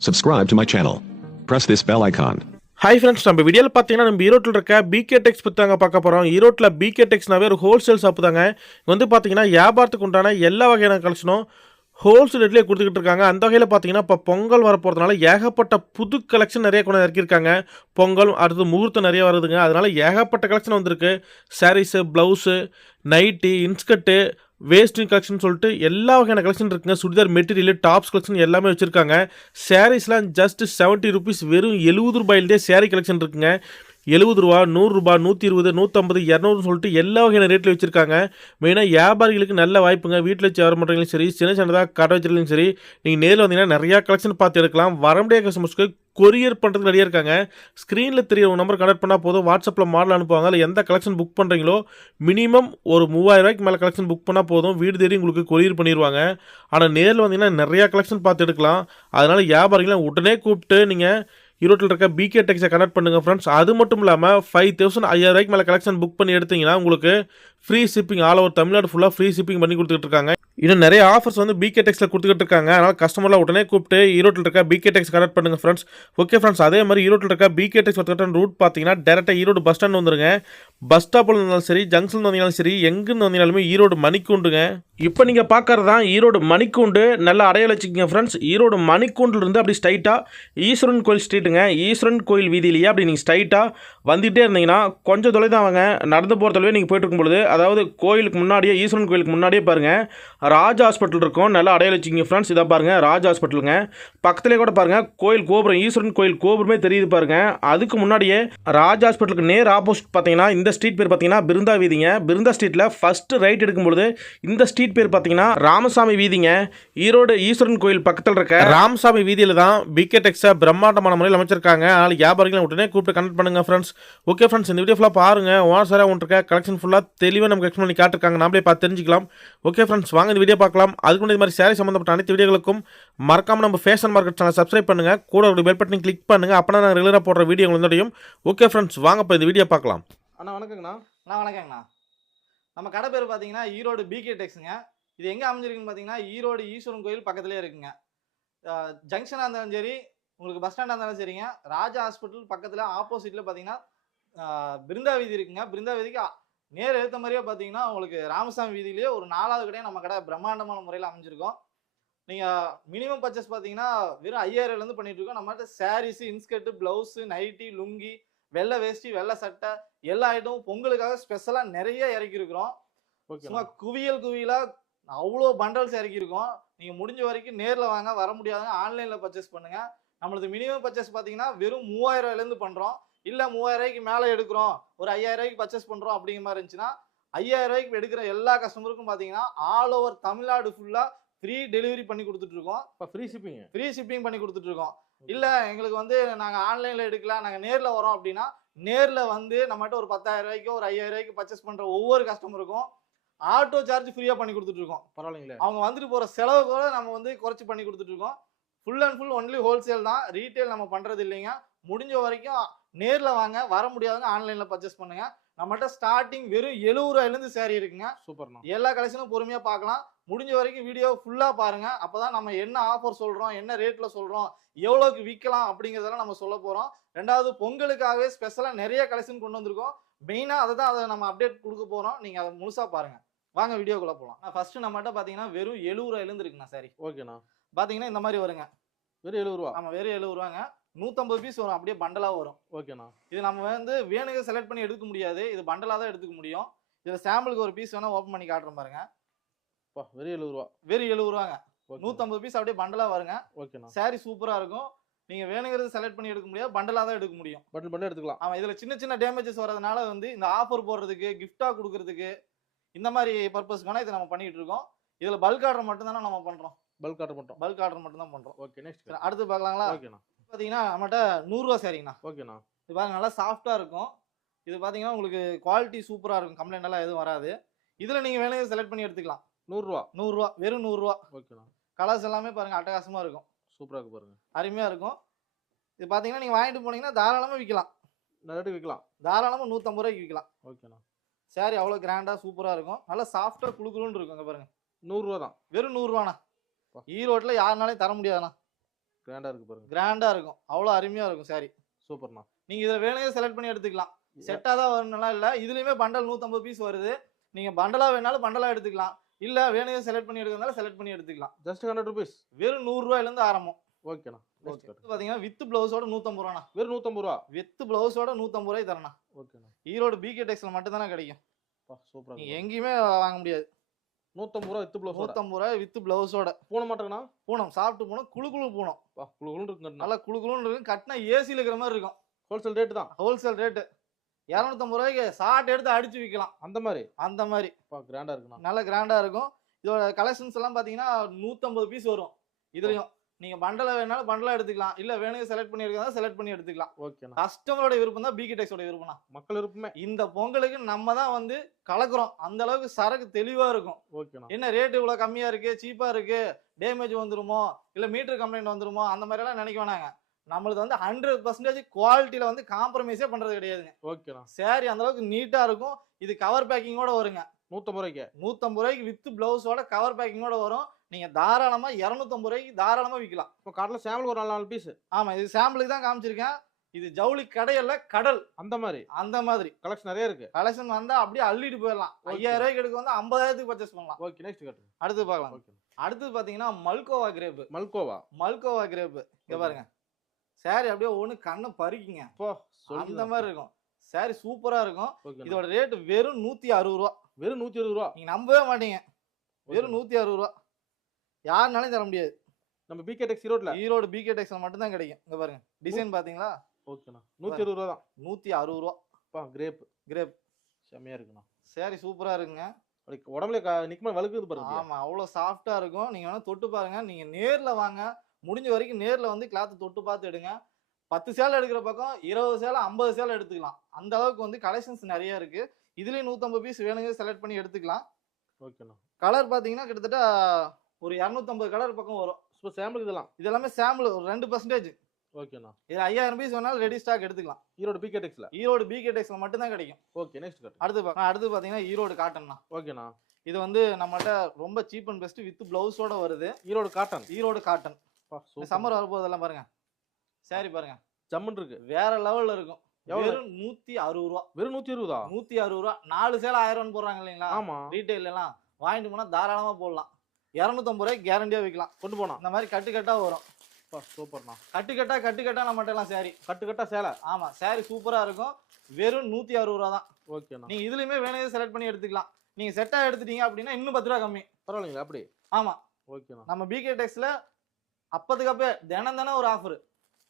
Subscribe to my channel. Press this bell icon. Hi friends நம்ம வீடியோவில் பார்த்தீங்கன்னா நம்ம ஈரோட்டில் இருக்க பிகே டெக்ஸ் பற்றி தாங்க பார்க்க போகிறோம் ஈரோட்டில் பிகே டெக்ஸ்னாவே ஒரு ஹோல்சேல் ஷாப்பு தாங்க. இங்கே வந்து பார்த்தீங்கன்னா வியாபாரத்துக்கு உண்டான எல்லா வகையான கலெக்ஷனும் ஹோல்சேல் ரேட்லேயே கொடுத்துக்கிட்டு இருக்காங்க. அந்த வகையில் பார்த்தீங்கன்னா இப்போ பொங்கல் வர போகிறதுனால ஏகப்பட்ட புது கலெக்ஷன் நிறைய கொண்டு இறக்கியிருக்காங்க. பொங்கல் அடுத்து முகூர்த்தம் நிறைய வருதுங்க. அதனால் ஏகப்பட்ட கலெக்ஷன் வந்திருக்கு. சாரீஸு ப்ளவுஸு நைட்டி இன்ஸ்கர்ட்டு வேஸ்டிங் கலெக்ஷன் சொல்லிட்டு எல்லா வகையான கலெக்ஷன் இருக்குங்க. சுடிதார் மெட்டீரியல் டாப்ஸ் கலெக்ஷன் எல்லாமே வச்சுருக்காங்க. சாரீஸ்லாம் ஜஸ்ட் செவன்ட்டி ருபீஸ் வெறும் எழுபது ரூபாயிலே சேரீ கலெக்ஷன் இருக்குங்க. எழுபது ரூபா நூறுரூபா நூற்றி இருபது நூற்றம்பது இரநூறுன்னு சொல்லிட்டு எல்லா வகையான ரேட்டில் வச்சுருக்காங்க. மெயினாக வியாபாரிகளுக்கு நல்ல வாய்ப்புங்க. வீட்டில் வச்சு வியாபாரம் பண்ணுறவங்களும் சரி சின்ன சின்னதாக கடை வச்சுருந்தாலும் சரி நீங்கள் நேரில் வந்தீங்கன்னா நிறையா கலெக்ஷன் பார்த்து எடுக்கலாம். வர முடியாத கஸ்டமர்ஸ்க்கு கொரியர் பண்ணுறதுக்கு ரெடியாக இருக்காங்க. ஸ்க்ரீனில் தெரிய உங்கள் நம்பர் கனெக்ட் பண்ணால் போதும். வாட்ஸ்அப்பில் மாடல் அனுப்புவாங்க. அதில் எந்த கலெக்ஷன் புக் பண்ணுறீங்களோ மினிமம் ஒரு மூவாயிரம் ரூபாய்க்கு மேலே கலெக்ஷன் புக் பண்ணால் போதும். வீடு தேடி உங்களுக்கு கொரியர் பண்ணிடுவாங்க ஆனால் நேரில் வந்தீங்கன்னா நிறையா கலெக்ஷன் பார்த்து எடுக்கலாம். அதனால் வியாபாரிகளை உடனே கூப்பிட்டு நீங்கள் ஈரோட்டில் இருக்க பிகே டெக்ஸை கனெக்ட் பண்ணுங்கள் ஃப்ரெண்ட்ஸ் அது மட்டும் இல்லாமல் ஃபைவ் தௌசண்ட் ஐயாயிரம் ரூபாய்க்கு மேலே கலெக்ஷன் புக் பண்ணி எடுத்தீங்கன்னா உங்களுக்கு free shipping all over Tamil Nadu ஃபுல்லாக ஃப்ரீ ஷிப்பிங் பண்ணி கொடுத்துட்டு இருக்காங்க. இன்னும் நிறைய ஆஃபர்ஸ் வந்து பிகே டெக்ஸில் கொடுத்துக்கிட்டு இருக்காங்க. அதனால் கஸ்டமர்லாம் உடனே கூப்பிட்டு ஈரோட்டில் இருக்க பிகே டெக்ஸ் கனெக்ட் பண்ணுங்கள் ஃப்ரெண்ட்ஸ் ஓகே ஃப்ரெண்ட்ஸ் அதே மாதிரி ஈரோட்டில் இருக்க பிகே டெக்ஸ் ஒருத்தர் ரூட் பார்த்தீங்கன்னா டேரெக்டாக ஈரோடு பஸ் ஸ்டாண்ட் வந்துருங்க. பஸ் ஸ்டாப்பில் இருந்தாலும் சரி ஜங்ஷன் வந்தீங்கனாலும் சரி எங்கேருந்து வந்தீங்கனாலுமே ஈரோடு மணிக்கூண்டுங்க. இப்போ நீங்கள் பார்க்கறது தான் ஈரோடு மணிக்கூண்டு. நல்லா அடையாள வச்சுக்கோங்க ஃப்ரெண்ட்ஸ் ஈரோடு மணிக்கூண்டுல இருந்து அப்படி ஸ்ட்ரைட்டாக ஈஸ்வரன் கோயில் ஸ்ட்ரீட்டுங்க ஈஸ்வரன் கோயில் வீதியிலேயே அப்படி நீங்கள் ஸ்ட்ரைட்டாக வந்துகிட்டே இருந்தீங்கன்னா கொஞ்சம் தொலை தான் வாங்க. நடந்து போகிற தொலைவே நீங்கள் போயிட்டு இருக்கும்பொழுது அதாவது கோயிலுக்கு முன்னாடியே ஈஸ்வரன் கோயிலுக்கு முன்னாடியே பாருங்கள் ராஜ் ஹாஸ்பிட்டல் இருக்கும். நல்லா அடையாளம் வச்சுக்கோங்க ஃப்ரெண்ட்ஸ் இதாக பாருங்கள் ராஜ் ஹாஸ்பிட்டலுங்க பக்கத்துலேயே கூட பாருங்கள் கோயில் கோபுரம் ஈஸ்வரன் கோயில் கோபுரமே தெரியுது பாருங்கள் அதுக்கு முன்னாடியே ராஜ் ஹாஸ்பிட்டலுக்கு நேர் ஆப்போசிட் பார்த்தீங்கன்னா இந்த ஸ்ட்ரீட் பேர் பார்த்தீங்கன்னா பிருந்தா வீதிங்க. பிருந்தா ஸ்ட்ரீட்டில் ஃபஸ்ட்டு ரைட் எடுக்கும்பொழுது இந்த ஸ்ட்ரீட் பேர் பார்த்தீங்கன்னா ராமசாமி வீதிங்க. ஈரோடு ஈஸ்வரன் கோயில் பக்கத்தில் இருக்க ராமசாமி வீதியில் தான் பிகே டெக்ஸை பிரம்மாண்டமான முறையில் அமைச்சிருக்காங்க. அதனால் வியாபாரிகளை உடனே கூப்பிட்டு கனெக்ட் பண்ணுங்க ஃப்ரெண்ட்ஸ் ஓகே ஃப்ரெண்ட்ஸ் இந்த வீடியோ ஃபுல்லாக பாருங்கள் ஓனர் சாராக ஒன்று இருக்க கலெக்ஷன் ஃபுல்லாக தெளிவாக நமக்கு எக்ஸ்பிளைன் பண்ணி காட்டிருக்காங்க. நாமளே பார்த்து தெரிஞ்சுக்கலாம். ஓகே ஃப்ரெண்ட்ஸ் வாங்க இந்த வீடியோ பார்க்கலாம். அதுக்கு முன்னாடி மாதிரி சேரீ சம்மந்தப்பட்ட அனைத்து வீடியோகளுக்கும் மறக்காம நம்ம ஃபேஷன் மார்க்கெட் சேனல் சப்ஸ்கிரைப் பண்ணுங்க. கூட ஒரு பெல் பட்டன் கிளிக் பண்ணுங்க. அப்போ நான் ரெகுலராக போடுற வீடியோ உங்களுக்கு தெரியும் ஓகே ஃப்ரெண்ட்ஸ் வாங்க இப்போ இந்த வீடியோ பார்க்கலாம். அண்ணா வணக்கங்கண்ணா. அண்ணா வணக்கங்கண்ணா. நம்ம கடை பேர் பார்த்தீங்கன்னா ஈரோடு பிகே டெக்ஸுங்க இது எங்கே அமைஞ்சிருக்குன்னு பார்த்தீங்கன்னா ஈரோடு ஈஸ்வரன் கோயில் பக்கத்துலேயே இருக்குங்க. ஜங்ஷனாக இருந்தாலும் சரி உங்களுக்கு பஸ் ஸ்டாண்டாக இருந்தாலும் சரிங்க. ராஜா ஹாஸ்பிட்டல் பக்கத்தில் ஆப்போசிட்டில் பார்த்தீங்கன்னா பிருந்தா வீதி இருக்குங்க. பிருந்தா வீதிக்கு நேர் எடுத்த மாதிரியே பார்த்தீங்கன்னா உங்களுக்கு ராமசாமி வீதியிலேயே ஒரு நாலாவது கடையாக நம்ம கடை பிரம்மாண்டமான முறையில் அமைஞ்சிருக்கோம். நீங்கள் மினிமம் பர்ச்சேஸ் பார்த்தீங்கன்னா வெறும் ஐயாயிரம்லேருந்து பண்ணிட்டு இருக்கோம். நம்மகிட்ட sarees inskirt blouse nighty lungi வெள்ளை வேஷ்டி வெள்ளை சட்டை எல்லா ஐட்டமும் பொங்கலுக்காக ஸ்பெஷலாக நிறைய இறக்கியிருக்கிறோம். சும்மா குவியல் குவியலா அவ்வளோ பண்டல்ஸ் இறக்கியிருக்கோம். நீங்க முடிஞ்ச வரைக்கும் நேர்ல வாங்க வர முடியாதுங்க ஆன்லைன்ல பர்ச்சேஸ் பண்ணுங்க. நம்மளது மினிமம் பர்ச்சேஸ் பாத்தீங்கன்னா வெறும் மூவாயிரம் ரூபாயில இருந்து பண்றோம். இல்ல மூவாயிரம் ரூபாய்க்கு மேல எடுக்கிறோம். ஒரு ஐயாயிரம் ரூபாய்க்கு பர்ச்சேஸ் பண்றோம் அப்படிங்கிற மாதிரி இருந்துச்சுன்னா ஐயாயிரம் ரூபாய்க்கு எடுக்கிற எல்லா கஸ்டமருக்கும் பாத்தீங்கன்னா ஆல் ஓவர் தமிழ்நாடு ஃபுல்லா ஃப்ரீ டெலிவரி பண்ணி கொடுத்துட்டு இருக்கோம். இப்போ ஃப்ரீ ஷிப்பிங் ஃப்ரீ ஷிப்பிங் பண்ணி கொடுத்துட்டு இருக்கோம். இல்ல எங்களுக்கு வந்து நாங்க ஆன்லைன்ல எடுக்கல நாங்க நேர்ல வரோம் அப்படின்னா நேர்ல வந்து நம்மகிட்ட ஒரு பத்தாயிரம் ரூபாய்க்கு ஒரு ஐயாயிரம் ரூபாய்க்கு பர்ச்சேஸ் பண்ற ஒவ்வொரு கஸ்டமருக்கும் ஆட்டோ சார்ஜ் ஃப்ரீயா பண்ணி கொடுத்துட்டு இருக்கோம். பரவாயில்லைங்களே. அவங்க வந்துட்டு போற செலவு கூட நம்ம வந்து குறைச்சி பண்ணி கொடுத்துட்டு இருக்கோம். Full and full only wholesale தான். ரீட்டைல் நம்ம பண்றது இல்லைங்க. முடிஞ்ச வரைக்கும் நேர்ல வாங்க வர முடியாதுங்க ஆன்லைன்ல பர்ச்சேஸ் பண்ணுங்க. நம்மகிட்ட ஸ்டார்டிங் வெறும் எழுபது ரூபாயிலிருந்து சேரீ இருக்குங்க. சூப்பர்ண்ணா. எல்லா கலெக்ஷனும் பொறுமையா பார்க்கலாம். முடிஞ்ச வரைக்கும் வீடியோ ஃபுல்லா பாருங்க. அப்பதான் நம்ம என்ன ஆஃபர் சொல்றோம் என்ன ரேட்ல சொல்றோம் எவ்வளவுக்கு விற்கலாம் அப்படிங்கறதெல்லாம் நம்ம சொல்ல போறோம். ரெண்டாவது பொங்கலுக்காகவே ஸ்பெஷலா நிறைய கலெக்ஷன் கொண்டு வந்திருக்கோம். மெயினா அதை தான் அதை நம்ம அப்டேட் கொடுக்க போறோம். நீங்க அதை முழுசா பாருங்க. வாங்க வீடியோக்குள்ள போலாம். ஃபர்ஸ்ட் நம்மகிட்ட பாத்தீங்கன்னா வெறும் எழுபது ரூபாயில இருந்து இருக்குண்ணா சாரி ஓகேண்ணா. பாத்தீங்கன்னா இந்த மாதிரி வருங்க. வெறும் எழுபது ரூபா நம்ம வெறும் எழுபது ரூபாங்க நூத்தம்பது பீஸ் வரும் அப்படியே பண்டலா வரும். ஓகேண்ணா இது நம்ம வந்து வேணுங்க செலக்ட் பண்ணி எடுக்க முடியாது. இது பண்டலா தான் எடுத்துக்க முடியும். இதுல சாம்பிளுக்கு ஒரு பீஸ் வேணா ஓப்பன் பண்ணி காட்டுறேன் பாருங்க. வெறும் எழுபது ரூபா. வெறும் எழுபது ரூபாங்க. ஓகே நூத்தம்பது பீஸ் அப்படியே பண்டலா வருங்க. ஓகேண்ணா சாரி சூப்பரா இருக்கும். நீங்க வேணுங்கிறது செலக்ட் பண்ணி எடுக்க முடியாது. பண்டலா தான் எடுக்க முடியும். பட்டன் பண்ணி எடுத்துக்கலாம். ஆமா இதுல சின்ன சின்ன டேமேஜஸ் வரதுனால வந்து இந்த ஆஃபர் போடுறதுக்கு கிஃப்டா கொடுக்கறதுக்கு இந்த மாதிரி பர்பஸ்க்கு வேணா இதை நம்ம பண்ணிட்டு இருக்கோம். இதுல பல்க் ஆர்டர் மட்டும் தானே நம்ம பண்றோம். பல்க் ஆர்டர் பண்ணிட்டோம் பல்க் ஆர்டர் மட்டும் தான் பண்றோம் ஓகே நெக்ஸ்ட் அடுத்து பார்க்கலாங்களா? ஓகேண்ணா பாத்தீங்கன்னா நம்மகிட்ட நூறுரூவா சாரிங்கண்ணா ஓகேண்ணா. இது பாருங்க நல்லா சாஃப்டா இருக்கும். இது பாத்தீங்கன்னா உங்களுக்கு குவாலிட்டி சூப்பரா இருக்கும். கம்ப்ளைண்ட் எல்லாம் எதுவும் வராது. இதுல நீங்க வேணுங்க செலக்ட் பண்ணி எடுத்துக்கலாம். நூறுரூவா நூறுரூவா வெறும் நூறுரூவா ஓகேண்ணா. கலர்ஸ் எல்லாமே பாருங்க அட்டகாசமா இருக்கும். சூப்பராக இருக்கு பாருங்க. அருமையா இருக்கும். இது பாத்தீங்கன்னா நீங்க வாங்கிட்டு போனீங்கன்னா தாராளமா விற்கலாம். நிறைய விற்கலாம். தாராளமா நூத்தம்பது ரூபாய்க்கு விற்கலாம். ஓகேண்ணா. சாரி அவ்வளோ கிராண்டா சூப்பரா இருக்கும். நல்லா சாஃப்டா குளுகுளுன்னு இருக்கும் இங்க பாருங்க. நூறுரூவா தான். வெறும் நூறுரூவாண்ணா பா. ஈரோட்ல யாருனாலையும் தர முடியாதுண்ணா. கிராண்டா இருக்கு பாருங்க. கிராண்டா இருக்கும். அவ்வளோ அருமையா இருக்கும் சாரி சூப்பர்ண்ணா நீங்க இதை வேணுங்க செலக்ட் பண்ணி எடுத்துக்கலாம். செட்டா தான் வரணும்லாம் இல்ல. இதுலயுமே பண்டல் 150 பீஸ் வருது. நீங்க பண்டலா வேணாலும் பண்டலா எடுத்துக்கலாம். இல்ல வேணுங்க செலக்ட் பண்ணி எடுக்கிறதால செலக்ட் பண்ணி எடுத்துக்கலாம். ஜஸ்ட் ஹண்ட்ரட் ருபீஸ் வெறும் நூறு ரூபாயில இருந்து ஆரம்பம். ஓகேண்ணா பாத்தீங்கன்னா வித் பிளவுஸோட நூத்தம்பது ரூபாண்ணா. வெறும் நூற்றம்பது ரூபா? வித் பிளவுஸோட நூத்தம்பது ரூபாய் தரேண்ணா. ஓகேண்ணா ஈரோடு பிகே டெக்ஸ்ல மட்டும் தானே கிடைக்கும். சூப்பராக நீங்க எங்கேயுமே வாங்க முடியாது. நூற்றம்பது ரூபா வித்து ப்ளவுஸ் நூத்தம்பது ரூபாய் வித் பிளவுஸோட பூன மாட்டேங்கண்ணா பூனம் சாப்பிட்டு பூனம் குளு குளு பூனம். வா குழு குழு இருக்குங்கண்ணா. நல்லா குளு குளுன்னு இருக்கும். கட்டினா ஏசியில் இருக்கிற மாதிரி இருக்கும். ஹோல்சேல் ரேட்டு தான். ஹோல்சேல் ரேட்டு இரநூத்தம்பது ரூபாய்க்கு ஷார்ட் எடுத்து அடிச்சு விற்கலாம் அந்த மாதிரி? அந்த மாதிரி. பா கிராண்டா இருக்குண்ணா. நல்ல கிராண்டா இருக்கும். இதோட கலெக்ஷன்ஸ் எல்லாம் பாத்தீங்கன்னா நூத்தம்பது பீஸ் வரும். இதுலயும். நீங்க பண்டல வேணாலும் பண்டலா எடுத்துக்கலாம். இல்ல வேணுங்க செலக்ட் பண்ணி எடுக்கிறதா செலக்ட் பண்ணி எடுத்துக்கலாம். ஓகேண்ணா கஸ்டமரோட விருப்பம் தான் பிகி டெக்ஸோட விருப்பம்னா மக்கள் இருப்புமே இந்த பொங்கலுக்கு நம்ம தான் வந்து கலக்குறோம். அந்த அளவுக்கு சரக்கு தெளிவா இருக்கும். ஓகேண்ணா என்ன ரேட் இவ்வளவு கம்மியா இருக்கு? சீப்பா இருக்கு? டேமேஜ் வந்துருமோ? இல்ல மீட்டர் கம்ப்ளைண்ட் வந்துருமோ? அந்த மாதிரி எல்லாம் நினைக்க வேணாங்க. நம்மளுக்கு வந்து ஹண்ட்ரட் பர்சன்டேஜ் குவாலிட்டியில வந்து காம்ப்ரமைஸே பண்றது கிடையாதுங்க. ஓகேண்ணா சாரி அந்த அளவுக்கு நீட்டா இருக்கும். இது கவர் பேக்கிங்கோட வருங்க. நூற்றம்பது ரூபாய்க்கு. நூத்தம்பது ரூபாய்க்கு வித் பிளவுஸோட கவர் பேக்கிங்கோட வரும். நீங்க தாராளமா இரநூத்தம்பது ரூபாய்க்கு தாராளமா விற்கலாம் இப்போ காட்டில் சாம்பிள் ஒரு நாலு நாலு பீஸ் ஆமா இது சாம்பிளுக்கு தான் காமிச்சிருக்கேன். இது ஜவுளி கடையல்ல கடல். அந்த மாதிரி. அந்த மாதிரி. கலெக்ஷன் நிறைய இருக்கு. கலெக்ஷன் வந்தா அப்படியே அள்ளிட்டு போயிடலாம். ஐயாயிரம் ரூபாய்க்கு எடுக்க வந்து ஐம்பதாயிரத்துக்கு பர்ச்சேஸ் பண்ணலாம். ஓகே நெக்ஸ்ட் காட்டு அடுத்து பார்க்கலாம். ஓகே அடுத்து பாத்தீங்கன்னா மல்கோவா கிரேப் மல்கோவா. மல்கோவா கிரேப் இங்க. பாருங்க. சாரி அப்படியே ஒண்ணு கண்ணை பறிக்குங்க. போ அந்த மாதிரி இருக்கும். சாரி சூப்பரா இருக்கும். இதோட ரேட் வெறும் நூத்தி அறுபது ரூபா. வெறும் நூற்றி இருபது ரூபா. நீங்க நம்பவே மாட்டீங்க. வெறும் நூத்தி அறுபது ரூபா. யாருனாலும் தர முடியாது. நம்ம பிகே டெக்ஸ் ஈரோட்ல? ஈரோடு பிகே டெக்ஸ்ல மட்டும் தான் கிடைக்கும். இங்க பாருங்க. டிசைன் பாத்தீங்களா? ஓகேண்ணா. நூற்றி இருபது ரூபா தான். நூத்தி அறுபது ரூபா. பா கிரேப் கிரேப் செம்மையா இருக்குண்ணா. சாரி சூப்பரா இருக்குங்க. உடம்புல நிக்குமா வழுக்குது பாருங்க. ஆமா அவ்வளவு சாஃப்டா இருக்கும். நீங்க வேணா தொட்டு பாருங்க. நீங்க நேர்ல வாங்க. முடிஞ்ச வரைக்கும் நேர்ல வந்து கிளாத் தொட்டு பார்த்து எடுங்க. பத்து சேலை எடுக்கிற பக்கம் இருபது சேலை ஐம்பது சேலை எடுத்துக்கலாம். அந்த அளவுக்கு வந்து கலெக்ஷன்ஸ் நிறைய இருக்கு. இதுலயும் நூத்தம்பது பீஸ் வேணுங்க செலக்ட் பண்ணி எடுத்துக்கலாம். ஓகேண்ணா. கலர் பாத்தீங்கன்னா கிட்டத்தட்ட ஒரு இரநூத்தம்பது கலர் பக்கம் வரும். இப்போ சாம்பிள் இதெல்லாம். இது எல்லாமே சாம்பிள் ஒரு ரெண்டு பர்சன்டேஜ் ஓகேண்ணா இது ஐயாயிரம் பீஸ் வேணாலும் ரெடி ஸ்டாக் எடுத்துக்கலாம். ஈரோடு பிகே டெக்ஸ்ல ஈரோடு பிகே டெக்ஸ்ல மட்டும் தான் கிடைக்கும். ஓகே நெக்ஸ்ட் அடுத்து அடுத்து பாத்தீங்கன்னா ஈரோடு காட்டன்னா ஓகேண்ணா இது வந்து நம்மள்ட்ட ரொம்ப சீப் அண்ட் பெஸ்ட் வித் பிளவுஸோட வருது. Erode cotton Erode cotton summer வரப்போதெல்லாம் பாருங்க. சாரி பாருங்க. ஜம்முன் இருக்கு. வேற லெவல்ல இருக்கும்? வெறும் நூத்தி அறுபது ரூபா. வெறும் நூற்றி இருபதா? நூத்தி அறுபது ரூபா. நாலு சேலை ஆயிரம் போடுறாங்க இல்லைங்களா? ஆமா. ரீட்டைல் எல்லாம் வாங்கிட்டு போனா தாராளமா போடலாம். இரநூத்தம்பது ரூபாய்க்கு கேரண்டியா விற்கலாம் கொண்டு போனா இந்த மாதிரி கட்டு கட்டா வரும் சூப்பர்ண்ணா. கட்டு கட்டா கட்டு கட்டா நம்மகிட்ட எல்லாம் சாரி கட்டு கட்டா சேலை. ஆமா சாரி சூப்பரா இருக்கும். வெறும் நூத்தி அறுபது ரூபா தான். ஓகேண்ணா. நீங்க இதுலயுமே வேணுங்க செலக்ட் பண்ணி எடுத்துக்கலாம். நீங்க செட்டா எடுத்துட்டீங்க அப்படின்னா இன்னும் பத்து ரூபா கம்மி. பரவாயில்லைங்களா? அப்படி? ஆமா. ஓகேண்ணா. நம்ம பிகே டெக்ஸ்ல அப்பத்துக்கு அப்பே தினம் தினம் ஒரு ஆஃபர்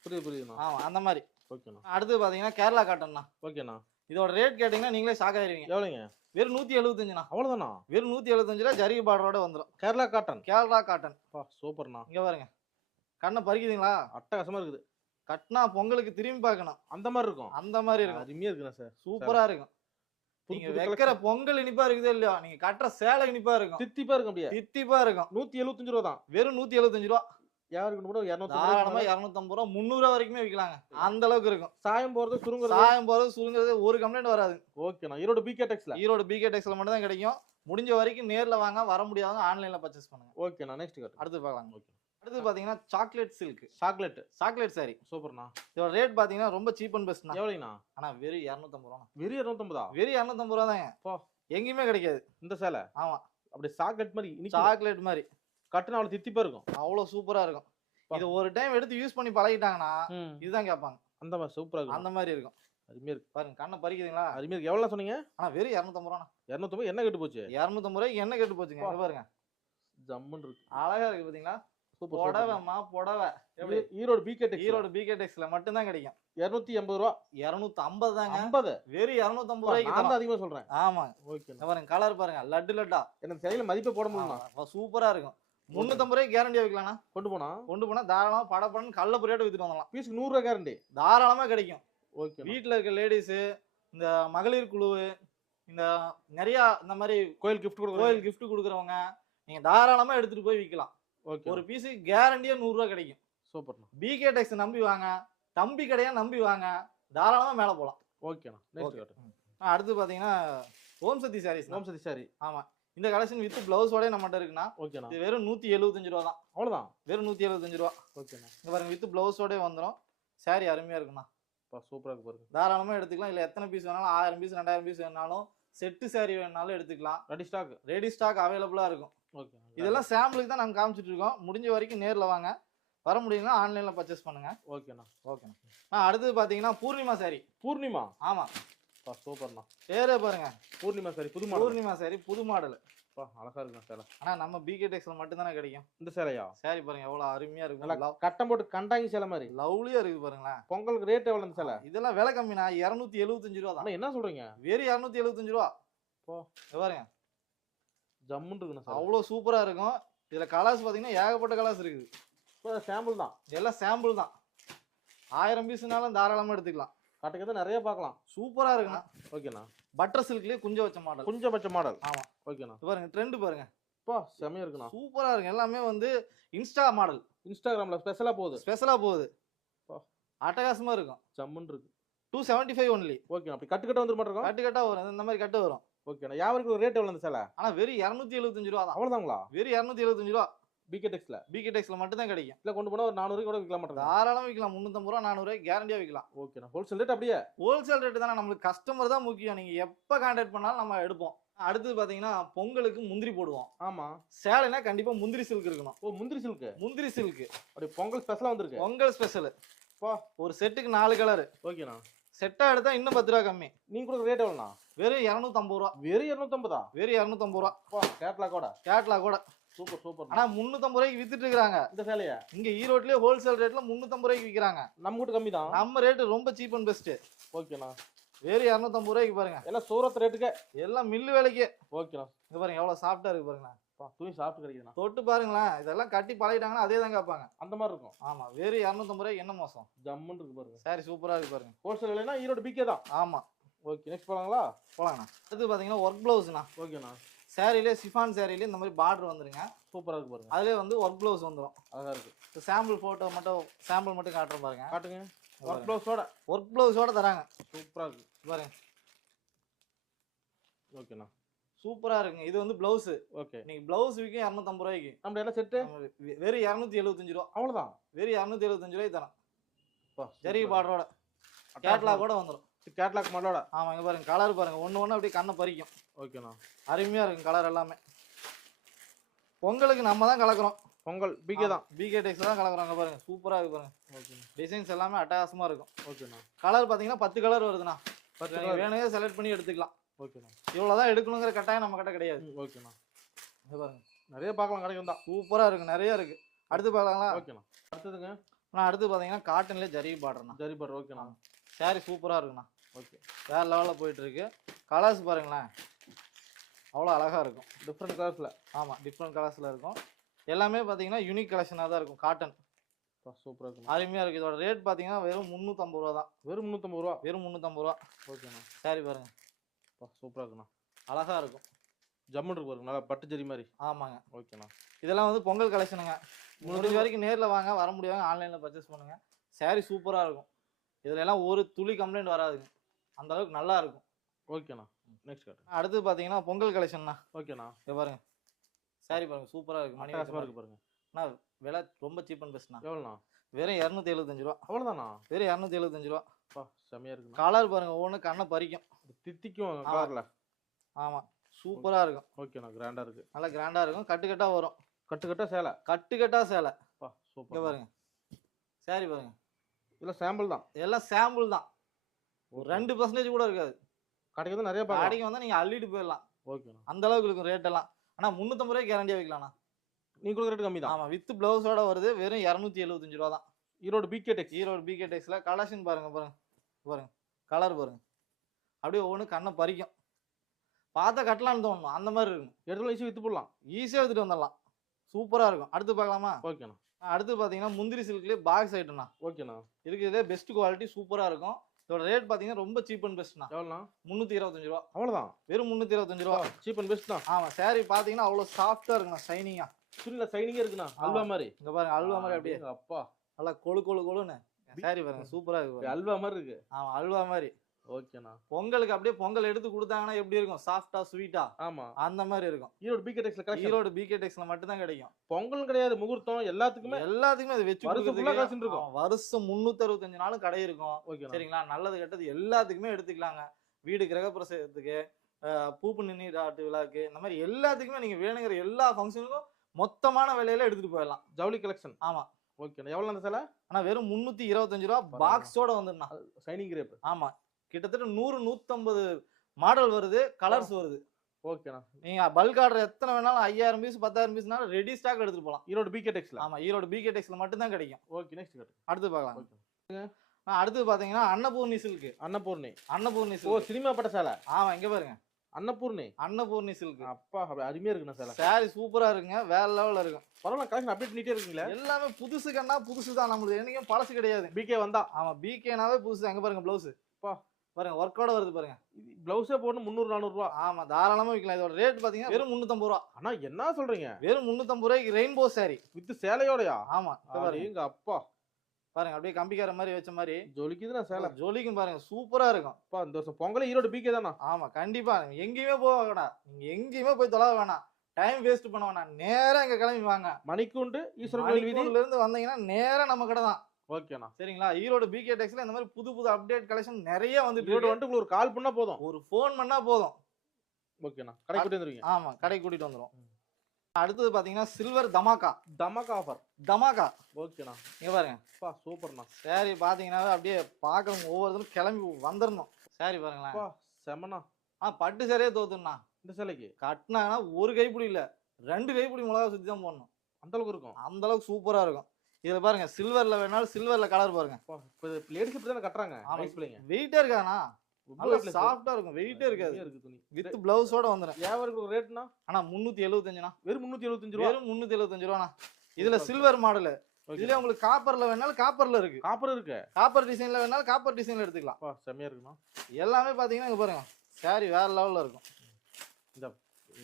புரியுது புரியுதுண்ணா. ஆமா அந்த மாதிரி. ஓகேண்ணா. அடுத்து பாத்தீங்கன்னா கேரளா காட்டன்னா ஓகேண்ணா. இதோட ரேட் கேட்டீங்கன்னா நீங்களே ஷாக் ஆயிருவீங்க. எவ்வளோங்க? வெறும் நூத்தி எழுபத்தஞ்சுண்ணா அவ்வளோதானா வெறும் நூத்தி எழுபத்தஞ்சுல ஜரிகை பார்டரோட வந்துடும் கேரளா காட்டன். கேரளா காட்டன். சூப்பர்ண்ணா. இங்க பாருங்க. கண்ணை பறிக்குதுங்களா? அட்டகாசமா இருக்குது. கட்டினா பொங்கலுக்கு திரும்பி பார்க்கணும். அந்த மாதிரி இருக்கும். அந்த மாதிரி இருக்கும். அருமையா இருக்குண்ணா சார். சூப்பரா இருக்கும். நீங்க வைக்கிற பொங்கல் இனிப்பா இருக்குதோ இல்லையோ நீங்க கட்டுற சேலை இனிப்பா இருக்கும். தித்திப்பா இருக்கும் அப்படியே. தித்திப்பா இருக்கும். நூத்தி எழுபத்தஞ்சு ரூபா தான் வெறும் நூத்தி எழுபத்தஞ்சு ரூபா. யாருக்கு கூட தாராளமா இரநூத்தி இருநூத்தம்பது ரூபா முந்நூறு ரூபா வரைக்குமே விற்கலாங்க அந்த அளவுக்கு இருக்கும். சாயம் போறது சுருங்குறது? சாயம் போறது சுருங்குறது ஒரு கம்ப்ளைண்ட் வராது. ஓகேண்ணா ஈரோடு பிகே டெக்ஸ்ல ஈரோடு பிகே டெக்ஸ்ல மட்டும் தான் கிடைக்கும். முடிஞ்ச வரைக்கும் நேர்ல வாங்க வர முடியாதவங்க ஆன்லைன்ல பர்ச்சேஸ் பண்ணுங்க. ஓகேண்ணா நெக்ஸ்ட் காட்டு. அடுத்து பார்க்கலாம். ஓகே அடுத்து பாத்தீங்கன்னா chocolate silk chocolate chocolate saree சூப்பர்ண்ணா. இதோட ரேட் பாத்தீங்கன்னா ரொம்ப சீப் அண்ட் பெஸ்ட்னா எவ்வளோங்கண்ணா ஆனா வெறும் இரநூத்தம்பது ரூபா வெறும் இரநூத்தம்பதா? வெறும் இரநூத்தம்பது ரூபா தாங்க. எங்கேயுமே கிடைக்காது. இந்த சேலை? ஆமா. அப்படி சாக்லேட் மாதிரி சாக்லேட் மாதிரி. கட்டுனா அவ்வளோ தித்திப்பா இருக்கும். அவ்வளவு சூப்பரா இருக்கும். இது ஒரு டைம் எடுத்து யூஸ் பண்ணி பழகிட்டாங்கன்னா. இதுதான் கேட்பாங்க. அந்த மாதிரி சூப்பரா இருக்கும். அந்த மாதிரி இருக்கும். அருமையா இருக்கு. பாருங்க கண்ணை பறிக்குதுங்களா? அருமையா இருக்கு. எவ்வளோ சொன்னீங்க? ஆனா வெறும் இரநூத்தம்பது ரூபா இரநூத்தம்பது என்ன கெட்டு போச்சு? இரநூத்தம்பது ரூபாய்க்கு என்ன கெட்டு போச்சுங்க? பாருங்க. ஜம்முன்னு இருக்கு. அழகா இருக்கு பாத்தீங்களா? சூப்பர் புடவைமா புடவை. Erode P K Tex Erode P K டெக்ஸ்ல மட்டும் தான் கிடைக்கும். இரநூத்தி எண்பது ரூபா. இருநூத்தி ஐம்பது தாங்க. ஐம்பது. வெறும் இரநூத்தம்பது நான் ரூபாய்க்கு தான் தரோம். அதிகமா சொல்றேன். ஆமா. இங்க பாருங்க கலர் பாருங்க லட்டு லட்டா. எனக்கு சிலையில மதிப்பே போட முடியுமா? சூப்பரா இருக்கும். முன்னூத்தம்பது ரூபாய்க்கு கேரண்டியா வைக்கலாம்னா கொண்டு போனா? கொண்டு போனா தாராளமா படப்படன்னு கல்ல பொரியாட்டு வித்துட்டு வந்துடலாம். பீஸுக்கு நூறுரூவா கேரண்டி தாராளமா கிடைக்கும். ஓகே வீட்ல இருக்க லேடிஸ் இந்த மகளிர் குழு இந்த நிறைய இந்த மாதிரி கோயில் கிஃப்ட் கொடுக்குறோம் கோயில் gift கொடுக்குறவங்க நீங்க தாராளமா எடுத்துட்டு போய் விற்கலாம் ஓகே ஒரு பீஸ் கேரண்டியா நூறு ரூபா கிடைக்கும். சூப்பர்ண்ணா பிகே டெக்ஸ் நம்பி வாங்க தம்பி கடையா நம்பி வாங்க தாராளமா மேல போலாம். ஓகேண்ணா அடுத்து பாத்தீங்கன்னா ஓம் சக்தி சாரீஸ் ஓம் சதி சாரி ஆமா. இந்த கலெக்ஷன் வித் பிளவுஸோட நம்மகிட்ட இருக்குண்ணா ஓகேண்ணா இது வெறும் நூத்தி எழுபத்தஞ்சு ரூபா தான். அவ்வளவுதான்? வெறும் நூத்தி எழுபத்தஞ்சு ரூபா. ஓகேண்ணா இங்க பாருங்க வித் பிளவுஸோட வந்துடும் saree அருமையா இருக்குண்ணா அப்பா சூப்பரா இருக்கு பாருங்க. தாராளமா எடுத்துக்கலாம். இல்ல எத்தனை பீஸ் வேணாலும் ஆயிரம் பீஸ் ரெண்டாயிரம் பீஸ் வேணாலும் செட்டு saree வேணாலும் எடுத்துக்கலாம். ரெடி ஸ்டாக் ரெடி ஸ்டாக் அவைலபிளா இருக்கும். ஓகே இதெல்லாம் சாம்பிளுக்கு தான் நாங்க காமிச்சிட்டு இருக்கோம். முடிஞ்ச வரைக்கும் நேர்ல வாங்க. வர முடியும்னா ஆன்லைன்ல பர்ச்சேஸ் பண்ணுங்க. ஓகேண்ணா ஓகேண்ணா அடுத்தது பாத்தீங்கன்னா பூர்ணிமா saree. பூர்ணிமா? ஆமா. அப்பா சூப்பர்ண்ணா. பேரே பாருங்க. பூர்ணிமா சரி புது மாடல். பூர்ணிமா saree புது மாடல். அப்பா அழகா இருக்குண்ணா சேலை. ஆனா நம்ம பிகே டெக்ஸ்ல மட்டும் தானே கிடைக்கும். இந்த சேலையா? saree பாருங்க எவ்வளவு அருமையா நல்லா இருக்கும் கட்டம் போட்டு கண்டாங்கி சேலை மாதிரி. லவ்லியா இருக்கு பாருங்களேன். பொங்கலுக்கு ரேட் எவ்வளவு இந்த சேலை? இதெல்லாம் விலை கம்மிண்ணா. இருநூத்தி எழுபத்தஞ்சு ரூபா தான். என்ன சொல்றீங்க? வெறும் இருநூத்தி எழுபத்தஞ்சு ரூபா. போ. பாருங்க. ஜம்முன்னு இருக்குண்ணா சேலை. அவ்வளவு சூப்பரா இருக்கும். இதுல கலர்ஸ் பாத்தீங்கன்னா ஏகப்பட்ட கலர்ஸ் இருக்குது. சாம்பிள் தான். எல்லாம் சாம்பிள் தான். ஆயிரம் பீஸ்னாலும் தாராளமா எடுத்துக்கலாம். கட்டுக்கிறது நிறைய பார்க்கலாம். சூப்பரா இருக்குண்ணா. ஓகேண்ணா. பட்டர் சில்க்லயே குஞ்ச வச்ச மாடல் குஞ்சபட்ச மாடல் ஆமா. ஓகேண்ணா. பாருங்க ட்ரெண்ட் பாருங்க. அப்பா செமையா இருக்குண்ணா. சூப்பரா இருக்கு. எல்லாமே வந்து இன்ஸ்டா மாடல் இன்ஸ்டாகிராம்ல ஸ்பெஷலா போகுது. ஸ்பெஷலா போகுது. அட்டகாசமா இருக்கும். ஜம்முன்னு இருக்கு. டூ செவன்டி ஃபைவ் ஒன்லி ஓகேண்ணா. அப்படி கட்டு கட்ட வந்துட மாட்டோம் கட்டு கட்டா வரும். இந்த மாதிரி கட்டு வரும். ஓகேண்ணா. யாருக்கு ரேட் எவ்வளவு இந்த சேலை? ஆனா வெறும் இருநூத்தி எழுபத்தஞ்சு ரூபா தான் அவ்வளவுதாங்களா? வெறும் இருநூத்தி எழுபத்தஞ்சு ரூபா. பிகே டெக்ஸ்ல பிகே டெக்ஸ்ல மட்டும் தான் கிடைக்கும். இல்ல கொண்டு போனா ஒரு நானூறு கூட விற்கலாம் மாட்டோம் தாராளமா விற்கலாம். முந்நூத்தம்பது ரூபா நானூறு கேரண்டியா விற்கலாம். ஓகேண்ணா ஹோல்சேல் ரேட் அப்படியே. ஹோல்சேல் ரேட்டு தானே நம்மளுக்கு கஸ்டமர் தான் முக்கியம். நீங்க எப்ப கான்டாக்ட் பண்ணாலும் நம்ம எடுப்போம். அடுத்தது பாத்தீங்கன்னா பொங்கலுக்கு முந்திரி போடுவோம். ஆமா. சேலைனா கண்டிப்பா முந்திரி சில்க் இருக்கணும். ஓ முந்திரி சில்க்கு முந்திரி சில்க் அப்படி பொங்கல் ஸ்பெஷலா வந்திருக்கு. பொங்கல் ஸ்பெஷல் பா. ஒரு செட்டுக்கு நாலு கலர் ஓகேண்ணா செட்டா எடுத்தா இன்னும் பத்து ரூபா கம்மி. நீங்க கொடுக்குற ரேட் எவ்வளோண்ணா? வெறும் இரநூத்தம்பது ரூபா. வெறும் இரநூத்தம்பதா? வெறும் இரநூத்தம்பது ரூபா. பா கேட்லாக்கோட கேட்லா கூட சூப்பர் சூப்பர் ஆனா முன்னூத்தம்பது ரூபாய்க்கு வித்துட்டு இருக்காங்க இந்த சேலையா? இங்க ஈரோட்லயே ஹோல்சேல் ரேட்ல முன்னூத்தம்பது ரூபாய்க்கு விக்கிறாங்க. நம்ம கிட்ட கம்மி தான். நம்ம ரேட்டு ரொம்ப சீப் அண்ட் பெஸ்ட் ஓகேண்ணா வெறும் இரநூத்தம்பது ரூபாய்க்கு பாருங்க. எல்லாம் சூரத் ரேட்டுக்கு எல்லாம் மில்லு வேலைக்கு. ஓகேண்ணா இங்க பாருங்க எவ்வளவு சாஃப்டா இருக்கு பாருங்க. பா துணி சாப்பிட்டு கிடைக்குதுண்ணா. தொட்டு பாருங்களேன் இதெல்லாம் கட்டி பழகிட்டாங்கன்னா அதே தான் கேட்பாங்க அந்த மாதிரி இருக்கும். ஆமா வெறும் இரநூத்தம்பது ரூபாய்க்கு என்ன மோசம்? ஜம்முன்னு இருக்கு பாருங்க. சாரி சூப்பரா இருக்கு பாருங்க. ஹோல்சேல் இல்லைன்னா ஈரோடு பிகே தான். ஆமா. ஓகே நெக்ஸ்ட் போலாங்களா? போலாங்கண்ணா. அடுத்து பாத்தீங்கன்னா ஒர்க் பிளவுஸ்ண்ணா ஓகேண்ணா சேரீலே சிஃபான் சேரீலே இந்த மாதிரி பார்டர் வந்துருங்க. சூப்பரா இருக்கு பாருங்க. அதுலயே வந்து ஒர்க் பிளவுஸ் வந்துடும் அழகா இருக்கு. சாம்பிள் போட்டோ மட்டும் சாம்பிள் மட்டும் காட்டுறேன் பாருங்க. காட்டுங்க. ஒர்க் ப்ளவுஸோட ஒர்க் பிளவுஸோட தராங்க. சூப்பரா இருக்கு. பாருங்க. ஓகேண்ணா. சூப்பரா இருக்குங்க. இது வந்து பிளவுஸ் ஓகே. நீங்க பிளவுஸ் விற்கும் இரநூத்தம்பது ரூபாய்க்கு. நம்ம எல்லாம் செட்டு? வெறும் இரநூத்தி எழுபத்தஞ்சு ரூபா. அவ்வளவுதான்? வெறும் இரநூத்தி எழுபத்தஞ்சு ரூபாய்க்கு தரோம் பா, ஜரி. பார்டரோட கேட்லாக் கூட வந்துடும் கேட்லாக் மாடலோட ஆமா இங்க பாருங்க கலர் பாருங்க. ஒண்ணு ஒண்ணு அப்படியே கண்ணை பறிக்கும். ஓகேண்ணா அருமையா இருக்கும் கலர் எல்லாமே. பொங்கலுக்கு நம்ம தான் கலக்குறோம். பொங்கல் பிகே தான். பிகே டெக்ஸ் தான் கலக்குறோம் அங்க பாருங்க. சூப்பரா இருக்கு பாருங்க. ஓகேண்ணா டிசைன்ஸ் எல்லாமே அட்டகாசமா இருக்கும். ஓகேண்ணா கலர் பாத்தீங்கன்னா பத்து கலர் வருதுண்ணா. பத்து colour. வேணுங்க செலக்ட் பண்ணி எடுத்துக்கலாம். ஓகேண்ணா இவ்வளவுதான் எடுக்கணுங்கிற கட்டாயம் நம்ம கிட்ட கிடையாது. ஓகேண்ணா இங்க பாருங்க. நிறைய பார்க்கலாம் கிடைக்கும் தான் சூப்பரா இருக்கு நிறைய இருக்கு. அடுத்து பார்க்கலாங்களா? ஓகேண்ணா அடுத்ததுங்க? நான் அடுத்து பாத்தீங்கன்னா காட்டன்ல ஜரி பாடுறேண்ணா ஜரி பாரு ஓகேண்ணா சாரி சூப்பரா இருக்குண்ணா. ஓகே வேற லெவல்ல போயிட்டு இருக்கு கலர்ஸ் பாருங்களேன். அவ்வளோ அழகா இருக்கும். டிஃப்ரெண்ட் கலர்ஸ்ல ஆமா டிஃப்ரெண்ட் கலர்ஸ்ல இருக்கும். எல்லாமே பாத்தீங்கன்னா யூனிக் கலெக்ஷனாக தான் இருக்கும். காட்டன் சூப்பரா இருக்குண்ணா அருமையா இருக்கு. இதோட ரேட் பாத்தீங்கன்னா வெறும் முந்நூற்றம்பது ரூபா தான். வெறும் முந்நூற்றம்பது ரூபா? வெறும் முந்நூற்றம்பது ரூபா. ஓகேண்ணா சாரி பாருங்க. பா சூப்பரா இருக்குண்ணா. அழகா இருக்கும். ஜம்முன்னு இருக்கு பாருங்க. நல்லா பட்டு ஜரி மாதிரி. ஆமாங்க. ஓகேண்ணா இதெல்லாம் வந்து பொங்கல் கலெக்ஷனுங்க முடிஞ்ச வரைக்கும் நேர்ல வாங்க. வர முடியாங்க ஆன்லைன்ல பர்ச்சேஸ் பண்ணுங்க. சாரி சூப்பரா இருக்கும். இதுல எல்லாம் ஒரு துளி கம்ப்ளைண்ட் வராதுங்க. அந்த அளவுக்கு நல்லா இருக்கும். ஓகேண்ணா. நெக்ஸ்ட் அடுத்து பாத்தீங்கன்னா பொங்கல் கலெக்ஷன்ண்ணா. ஓகேண்ணா. பாருங்க. சாரி பாருங்க சூப்பரா இருக்கு மணி வச்ச இருக்கு பாருங்க. மாதிரி. விலை ரொம்ப சீப் அண்ட் பெஸ்ட்ண்ணா எவ்வளோண்ணா? வெறும் இரநூத்தி எழுபத்தஞ்சு ரூபா. அவ்வளோதாண்ணா வெறும் இரநூத்தி எழுபத்தஞ்சு ரூபா. பா செமையா இருக்குண்ணா. கலர் பாருங்க ஒவ்வொன்று கண்ணை பறிக்கும். தித்திக்கும். கலர்ல ஆமா. சூப்பரா இருக்கும். ஓகேண்ணா கிராண்டா இருக்கு. நல்லா கிராண்டா இருக்கும். கட்டு கட்டா வரும் கட்டு கட்டா சேலை. கட்டு கட்டா சேலை சூப்பர் பாருங்க. சாரி பாருங்க. இதெல்லாம் சாம்பிள் தான். எல்லாம் சாம்பிள் தான். ஒரு ரெண்டு பர்சன்டேஜ் கூட இருக்காது. கடைக்கு நிறைய பார்க்கலாம் கடைக்கு வந்தா நீங்க அள்ளிட்டு போயிடலாம். ஓகேண்ணா அந்த அளவுக்கு இருக்கும் ரேட் எல்லாம். ஆனா முந்நூத்தம்பது ரூபாய் கேரண்டியா வைக்கலாம்ண்ணா. நீ கொடுக்குற ரேட் கம்மி தான் ஆமா வித் பிளவுஸோட வருது வெறும் இரநூத்தி எழுபத்தஞ்சு ரூபா தான் Erode P K Tex Erode P K டெக்ஸ்ல collection பாருங்க பாருங்க பாருங்க. கலர் பாருங்க. அப்படியே ஒவ்வொன்று கண்ணை பறிக்கும். பார்த்தா கட்டலாம்னு தோணும்? அந்த மாதிரி இருக்கும். எடுத்துல ஈஸி வித்து போடலாம். ஈஸியாக எடுத்துட்டு வந்துடலாம். சூப்பரா இருக்கும். அடுத்து பார்க்கலாமா? ஓகேண்ணா அடுத்து பார்த்தீங்கன்னா முந்திரி சில்க்லேயே பாக்ஸ் ஐட்டம்ண்ணா ஓகேண்ணா இருக்கிறதே பெஸ்ட் குவாலிட்டி சூப்பரா இருக்கும். இதோட ரேட் பார்த்தீங்கன்னா ரொம்ப சீப் அண்ட் பெஸ்ட்ண்ணா எவ்வளோண்ணா? முந்நூற்றி இருபத்தஞ்சு ரூபா. அவ்வளோதான்? வெறும் முந்நூற்றி இருபத்தஞ்சு ரூபா. சீப் அண்ட் பெஸ்ட் தான் ஆமா saree பார்த்தீங்கன்னா அவ்வளோ சாஃப்டாக இருக்குண்ணா ஷைனிங்காக துணியில் சைனிங்கே இருக்குண்ணா. அல்வா மாதிரி. இங்க பாருங்க அல்வா மாதிரி அப்படியே. அப்பா நல்லா கொழு கொழு கொழுன்னு. saree பாருங்க சூப்பரா இருக்கு. அல்வா மாதிரி இருக்கு. ஆமா அல்வா மாதிரி. ஓகேண்ணா. பொங்கலுக்கு அப்படியே பொங்கல் எடுத்து கொடுத்தாங்கன்னா எப்படி இருக்கும்? சாஃப்டா ஸ்வீட்டா ஆமா. அந்த மாதிரி இருக்கும். ஈரோடு பிகேடெக்ஸ்ல கலெக்ஷன் ஈரோடு பிகே டெக்ஸ்ல மட்டும் தான் கிடைக்கும். பொங்கல் கிடையாது முகூர்த்தம் எல்லாத்துக்குமே. எல்லாத்துக்குமே அது வச்சு வருஷம் இருக்கும். வருஷம் முன்னூத்தி அறுபத்தஞ்சு நாளும் கடை இருக்கும். ஓகேண்ணா. சரிங்களா? நல்லது கெட்டது எல்லாத்துக்குமே எடுத்துக்கலாங்க. வீடு கிரகப்பிரசவத்துக்கு அஹ், பூப்பு நீராட்டு விழாக்கு இந்த மாதிரி எல்லாத்துக்குமே நீங்க வேணுங்கிற எல்லா ஃபங்க்ஷனுக்கும் மொத்தமான விலையில எடுத்துட்டு போயிடலாம். ஜவுளி கலெக்ஷன் ஆமா. ஓகேண்ணா. எவ்வளோ அந்த சேலை? ஆனா வெறும் முன்னூத்தி இருபத்தஞ்சு ரூபா. பாக்ஸோட வந்துடணும் சைனிங் கிரேப் ஆமா. கிட்டத்தட்ட நூறு நூத்தம்பது மாடல் வருது கலர்ஸ் வருது. ஓகேண்ணா நீங்க பல்க் ஆர்டர் எத்தனை வேணாலும் ஐயாயிரம் பீஸ் பத்தாயிரம் பீஸ்னாலும் ரெடி ஸ்டாக் எடுத்துட்டு போலாம். ஈரோடு பிகேடெக்ஸ்ல ஆமா ஈரோடு பிகே டெக்ஸ்ல மட்டும் தான் கிடைக்கும். ஓகே நெக்ஸ்ட் கட்டு. அடுத்து பார்க்கலாம். அடுத்து பாத்தீங்கன்னா அன்னபூர்ணி சில்க் அன்னபூர்ணி. அன்னபூர்ணி ஓ சினிமா பட்ட சேலை. ஆமா இங்க பாருங்க. அன்னபூர்ணி. அன்னபூர்ணி சில்க் அப்பா அருமையா இருக்குண்ணா சேலை. சாரி சூப்பரா இருக்குங்க. வேற லெவல்ல இருக்கும். பரவாயில்ல கலெக்ஷன் அப்டேட் பண்ணிட்டே இருக்கீங்களா? எல்லாமே புதுசு கண்ணா புதுசு தான் நம்மளுக்கு என்னைக்கும் பழசு கிடையாது. பிகே வந்தா? ஆமா பிகேனாவே புதுசு. அங்க பாருங்க பிளவுஸ் பா. பாருங்க ஒர்க்கோட வருது பாருங்க. பிளவுஸே போட்டு முந்நூறு நானூறுரூவா. ஆமா தாராளமா விற்கலாம் இதோட ரேட் பாத்தீங்கன்னா வெறும் முன்னூத்தம்பது ரூபா. அண்ணா என்ன சொல்றீங்க? வெறும் முன்னூத்தம்பது ரூபாய்க்கு ரெயின்போ சாரி வித் சேலையோடயா? ஆமா இங்க பாருங்க. எங்க அப்பா பாருங்க அப்படியே கம்பிக்கார மாதிரி வச்ச மாதிரி. ஜொலிக்குதுண்ணா சேலை. ஜொலிக்கும் பாருங்க. சூப்பரா இருக்கும். அப்பா இந்த வருஷம் பொங்கல் ஈரோடு பிகே தானா? ஆமா கண்டிப்பா. எங்கேயுமே போக வேணாம். நீங்க எங்கேயுமே போய் தொலைவ வேணாம். டைம் வேஸ்ட் பண்ண வேணாம். நேரா இங்க கிளம்பி வாங்க. மணிக்குண்டு ஈஸ்வரன் கோயில் வீதி. மணிக்கூர்ல இருந்து வந்தீங்கன்னா நேரா நம்ம கடை தான் ஓகேண்ணா. சரிங்களா? ஈரோடு பிகே டெக்ஸ்ல இந்த மாதிரி புது புது அப்டேட் கலெக்ஷன் நிறைய வந்துட்டு ஈரோடு. வந்துட்டு உங்களுக்கு ஒரு கால் பண்ணா போதும். ஒரு ஃபோன் பண்ணா போதும். ஓகேண்ணா. கடை கூட்டி வந்துருவீங்க. ஆமா கடை கூட்டிட்டு வந்துரும். அடுத்தது பாத்தீங்கன்னா சில்வர் தமாக்கா தமாக்கா ஆஃபர் தமாக்கா ஓகேண்ணா. இங்க பாருங்க. அப்பா சூப்பர்ண்ணா. சாரி பாத்தீங்கன்னாவே அப்படியே பார்க்கறவங்க ஒவ்வொருத்தரும் கிளம்பி வந்துடணும் சாரி பாருங்களேன். செமண்ணா ஆ பட்டு சரியே தோத்துண்ணா. இந்த சேலைக்கு கட்டினாங்கன்னா ஒரு கைப்பிடி இல்ல. ரெண்டு கைப்பிடி மிளகா சுத்தி தான் போடணும். அந்த அளவுக்கு இருக்கும். அந்த அளவுக்கு சூப்பரா இருக்கும். இதுல பாருங்க சில்வர்ல வேணாலும் சில்வர்ல கலர் பாருங்க. லேடிஸ் இப்படி தானே கட்டுறாங்க வெயிட்டே இருக்காண்ணா. சாஃப்டா இருக்கும். வெயிட்டே இருக்காது. வித் பிளவுஸோட வந்துடும் ஒரு ரேட்னா ஆனா முன்னூத்தி எழுபத்தஞ்சுனா வெறும் முந்நூற்றி எழுபத்தஞ்சு ரூபா? வெறும் முன்னூத்தி எழுபத்தஞ்சு ரூபாண்ணா. இதுல. சில்வர் மாடல் இதுல உங்களுக்கு காப்பர்ல வேணாலும் காப்பர்ல இருக்கு. காப்பர் இருக்கு. காப்பர் டிசைன்ல வேணாலும் காப்பர் டிசைன்ல எடுத்துக்கலாம். செம்மையா இருக்குண்ணா எல்லாமே பாத்தீங்கன்னா இங்க பாருங்க. சாரி வேற லெவல்ல இருக்கும். இந்த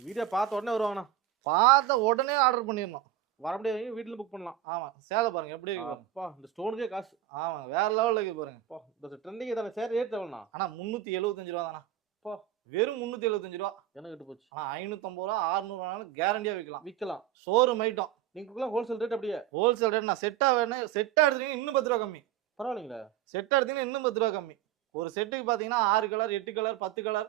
வீடியோ பார்த்த உடனே வருவாங்கண்ணா. பார்த்த உடனே ஆர்டர் பண்ணிடணும். வர முடியாது வீட்டில் புக் பண்ணலாம். ஆமா சேலை பாருங்க எப்படி இருக்கு பாருங்க. அப்பா இந்த ஸ்டோனுக்கே காசு. ஆமா வேற லெவல்ல இருக்கு பாருங்க. அப்பா இந்த ட்ரெண்டிங் தானே சேர் ரேட் எவ்வளோண்ணா? ஆனா முன்னூத்தி எழுபத்தஞ்சு ரூபா தானா அப்பா. வெறும் முன்னூத்தி எழுபத்தஞ்சு ரூபா. என்ன கிட்ட போச்சு? ஆனா ஐநூத்தம்பது ரூபா அறுநூறுவானாலும் கேரண்டியா விற்கலாம் விற்கலாம் ஷோரூம் ஐட்டம் நீங்க ஹோல்சேல் ரேட் அப்படியே? ஹோல்சேல் ரேட் நான் செட்டா வேணும் செட்டா எடுத்தீங்கன்னா இன்னும் பத்து ரூபா கம்மி. பரவாயில்லைங்களா. செட்டா எடுத்தீங்கன்னா இன்னும் பத்து ரூபா கம்மி. ஒரு செட்டுக்கு பாத்தீங்கன்னா ஆறு கலர் எட்டு கலர் பத்து கலர்